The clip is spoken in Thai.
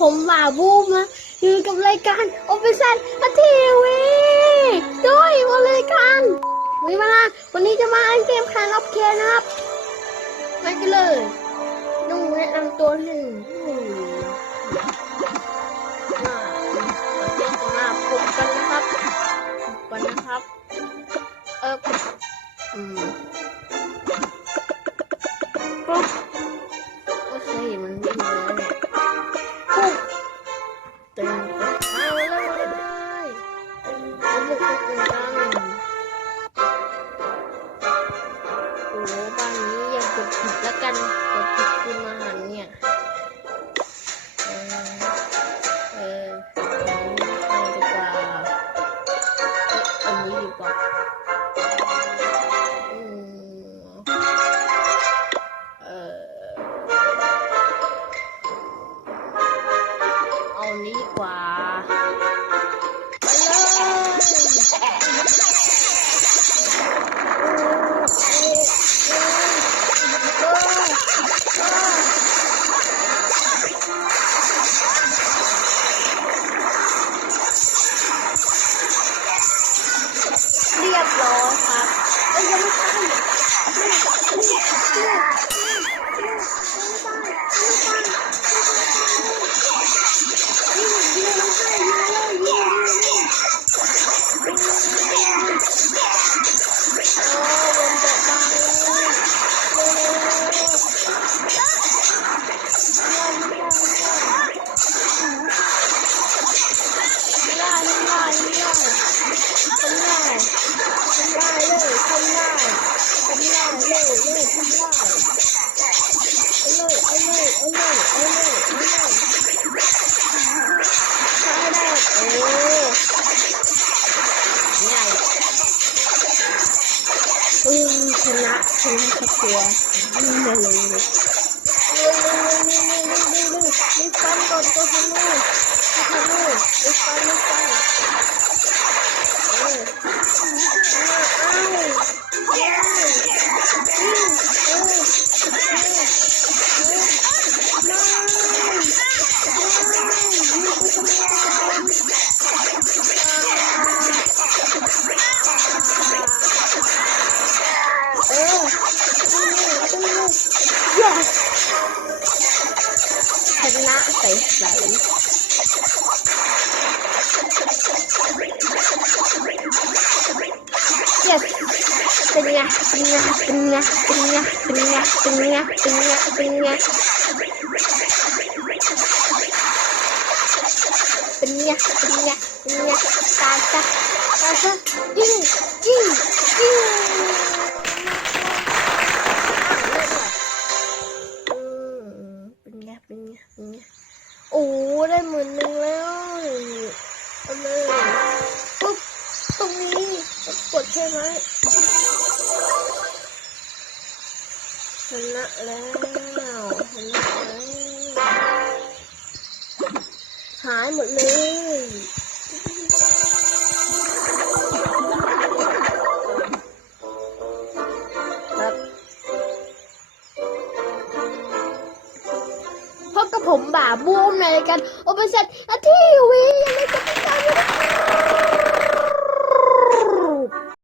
ผมบ่าบูมนะอยู่กับรายการโอเปชั่นทีวีด้วยวันรายการวิมาวันนี้จะมาเล่นเกมคานออฟเคนนะครับมากันเลยต้องแนะนำตัวหนึ่งอ่าเดี๋ยวจะมาพบกันนะครับพบกันนะครับ เอออืมปุ๊บ เอาล้วก็ได้ผมบอกจะเดบ้งโอ้บ้านนี้ยังกดผิดแล้วกัน นี้ดีกว่า ไปเลย เรียบร้อยครับเอ้ยยังไม่ใช่ อืมชนะชนะสักตัววิ่งมาเลยนี่นี่นี่นี่นี่นี่นี่ฟันก่อนตัวฟันลูกตัวฟันลูกนี่ฟันนี่ฟันเออ guys, lagi. Yes. Tengah, tengah, tengah, tengah, tengah, tengah, tengah, tengah. Tengah, tengah, tengah. Tasa, tasa. Ding, ding. โอ้ได้หมื่นหนึ่งแล้วเอาเลยปุ๊บตรงนี้กดใช่ไหมชนะแล้วชนะแล้วหายหมดเลย ผมบ่าบูมในรายการโอเปอเรชั่นทีวียังไม่กดติดตามเลยนะครับ